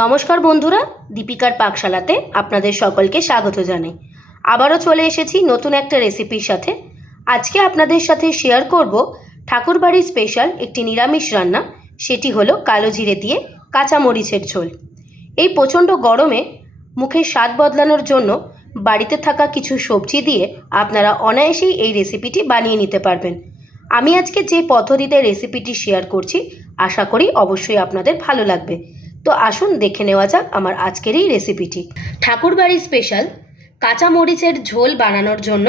নমস্কার বন্ধুরা, দীপিকার পাকশালাতে আপনাদের সকলকে স্বাগত জানাই। আবারও চলে এসেছি নতুন একটা রেসিপির সাথে। আজকে আপনাদের সাথে শেয়ার করব ঠাকুরবাড়ির স্পেশাল একটি নিরামিষ রান্না, সেটি হলো কালো জিরে দিয়ে কাঁচা মরিচের ঝোল। এই প্রচণ্ড গরমে মুখের স্বাদ বদলানোর জন্য বাড়িতে থাকা কিছু সবজি দিয়ে আপনারা অনায়াসেই এই রেসিপিটি বানিয়ে নিতে পারবেন। আমি আজকে যে পদ্ধতিতে রেসিপিটি শেয়ার করছি, আশা করি অবশ্যই আপনাদের ভালো লাগবে। তো আসুন দেখে নেওয়া যাক আমার আজকের এই রেসিপিটি ঠাকুরবাড়ি স্পেশাল কাঁচা মরিচের ঝোল বানানোর জন্য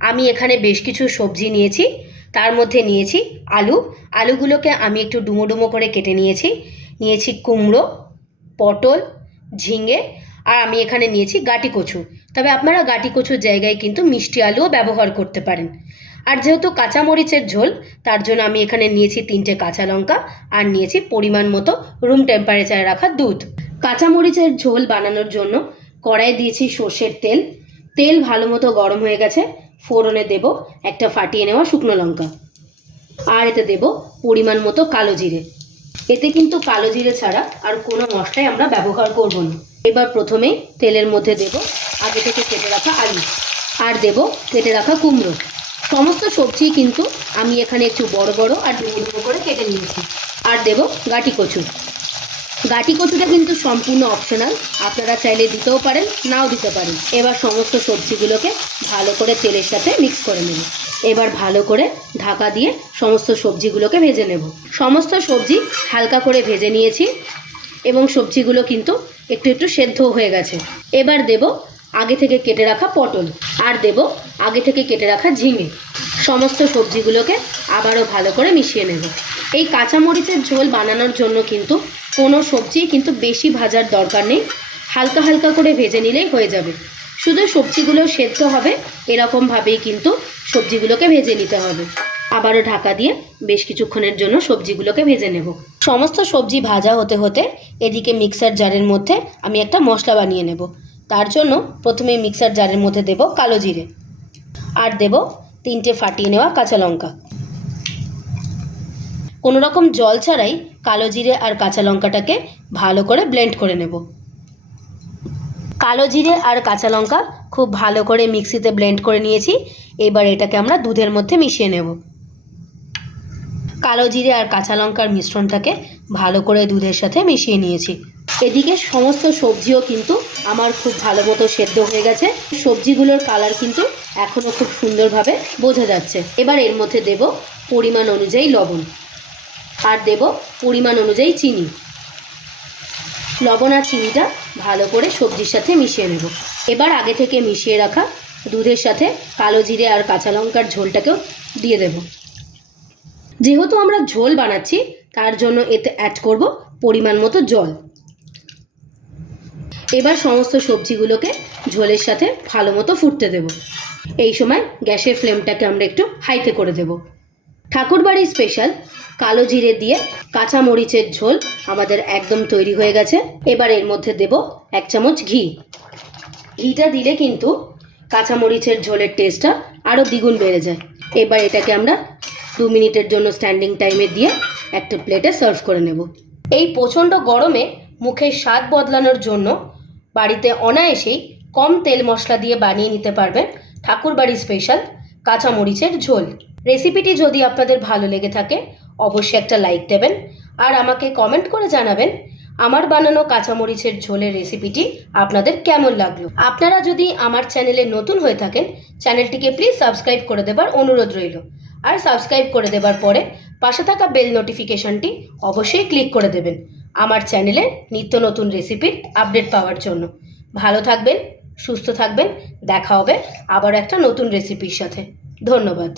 আমি এখানে বেশ কিছু সবজি নিয়েছি। তার মধ্যে নিয়েছি আলু। আলুগুলোকে আমি একটু ডুমো ডুমো করে কেটে নিয়েছি। নিয়েছি কুমড়ো, পটল, ঝিঙে আর আমি এখানে নিয়েছি গাটি কচু। তবে আপনারা গাটি কচুর জায়গায় কিন্তু মিষ্টি আলুও ব্যবহার করতে পারেন। আর যেহেতু কাঁচা মরিচের ঝোল, তার জন্য আমি এখানে নিয়েছি তিনটে কাঁচা লঙ্কা আর নিয়েছি পরিমাণ মতো রুম টেম্পারেচারে রাখা দুধ। কাঁচা মরিচের ঝোল বানানোর জন্য কড়াই দিয়েছি সর্ষের তেল। তেল ভালো মতো গরম হয়ে গেছে, ফোড়নে দেব একটা ফাটিয়ে নেওয়া শুকনো লঙ্কা। আর এতে দেব পরিমাণ মতো কালো জিরে। এতে কিন্তু কালো জিরে ছাড়া আর কোনো মশলাই আমরা ব্যবহার করব না। এবার প্রথমেই তেলের মধ্যে দেব আগে থেকে কেটে রাখা আলু। আর দেব কেটে রাখা কুমড়ো। সমস্ত সবজি কিন্তু আমি এখানে একটু বড় বড় আর ডুবো ডুবো করে কেটে নিয়েছি। আর দেব গাটি কচু। গাটি কচুটা কিন্তু সম্পূর্ণ অপশনাল আপনারা চাইলে দিতেও পারেন, নাও দিতে পারেন। এবার সমস্ত সবজিগুলোকে ভালো করে তেলের সাথে মিক্স করে নেব। এবার ভালো করে ঢাকা দিয়ে সমস্ত সবজিগুলোকে ভেজে নেব। সমস্ত সবজি হালকা করে ভেজে নিয়েছি এবং সবজিগুলো কিন্তু একটু একটু সেদ্ধ হয়ে গেছে। এবার দেব আগে থেকে কেটে রাখা পটল। আর দেব আগে থেকে কেটে রাখা ঝিঙে। সমস্ত সবজিগুলোকে আবারও ভালো করে মিশিয়ে নেব। এই কাঁচামরিচের ঝোল বানানোর জন্য কিন্তু কোনো সবজি কিন্তু বেশি ভাজার দরকার নেই। হালকা হালকা করে ভেজে নিলেই হয়ে যাবে। শুধু সবজিগুলো সেদ্ধ হবে, এরকমভাবেই কিন্তু সবজিগুলোকে ভেজে নিতে হবে। আবারও ঢাকা দিয়ে বেশ কিছুক্ষণের জন্য সবজিগুলোকে ভেজে নেব। সমস্ত সবজি ভাজা হতে হতে এদিকে মিক্সার জারের মধ্যে আমি একটা মশলা বানিয়ে নেব। তার জন্য প্রথমে মিক্সার জারের মধ্যে দেব কালো জিরে। আর দেব তিনটে ফাটিয়ে নেওয়া কাঁচা লঙ্কা। কোনো রকম জল ছাড়াই কালো জিরে আর কাঁচা লঙ্কাটাকে ভালো করে ব্লেন্ড করে নেব। কালো জিরে আর কাঁচা লঙ্কা খুব ভালো করে মিক্সিতে ব্লেন্ড করে নিয়েছি, এবার এটাকে আমরা দুধের মধ্যে মিশিয়ে নেব। কালো জিরে আর কাঁচা লঙ্কার মিশ্রণটাকে ভালো করে দুধের সাথে মিশিয়ে নিয়েছি। এদিকে সমস্ত সবজিও কিন্তু আমার খুব ভালো মতো সেদ্ধ হয়ে গেছে। সবজিগুলোর কালার কিন্তু এখনও খুব সুন্দরভাবে বোঝা যাচ্ছে। এবার এর মধ্যে দেব পরিমাণ অনুযায়ী লবণ। আর দেব পরিমাণ অনুযায়ী চিনি। লবণ আর চিনিটা ভালো করে সবজির সাথে মিশিয়ে নেব। এবার আগে থেকে মিশিয়ে রাখা দুধের সাথে কালো জিরে আর কাঁচা লঙ্কার ঝোলটাকেও দিয়ে দেব। যেহেতু আমরা ঝোল বানাচ্ছি, তার জন্য এতে অ্যাড করব পরিমাণ মতো জল। এবার সমস্ত সবজিগুলোকে ঝোলের সাথে ভালো মতো ফুটতে দেব। এই সময় গ্যাসের ফ্লেমটাকে আমরা একটু হাইতে করে দেব। ঠাকুরবাড়ির স্পেশাল কালো জিরে দিয়ে কাঁচা মরিচের ঝোল আমাদের একদম তৈরি হয়ে গেছে। এবার এর মধ্যে দেব এক চামচ ঘি। ঘিটা দিলে কিন্তু কাঁচা মরিচের ঝোলের টেস্টটা আরও দ্বিগুণ বেড়ে যায়। এবার এটাকে আমরা দু মিনিটের জন্য স্ট্যান্ডিং টাইমে দিয়ে একটা প্লেটে সার্ভ করে নেব। এই প্রচণ্ড গরমে মুখের স্বাদ বদলানোর জন্য বাড়িতে অনায়াসেই কম তেল মশলা দিয়ে বানিয়ে নিতে পারবেন ঠাকুরবাড়ি স্পেশাল কাঁচা মরিচের ঝোল। রেসিপিটি যদি আপনাদের ভালো লেগে থাকে, অবশ্যই একটা লাইক দেবেন আর আমাকে কমেন্ট করে জানাবেন আমার বানানো কাঁচামরিচের ঝোলের রেসিপিটি আপনাদের কেমন লাগল। আপনারা যদি আমার চ্যানেলে নতুন হয়ে থাকেন চ্যানেলটিকে প্লিজ সাবস্ক্রাইব করে দেবার অনুরোধ রইল। আর সাবস্ক্রাইব করে দেবার পরে পাশে থাকা বেল নোটিফিকেশনটি অবশ্যই ক্লিক করে দেবেন। আমার চ্যানেলে নিত্য নতুন রেসিপির আপডেট পাওয়ার জন্য। ভালো থাকবেন, সুস্থ থাকবেন, দেখা হবে আবার একটা নতুন রেসিপির সাথে। ধন্যবাদ।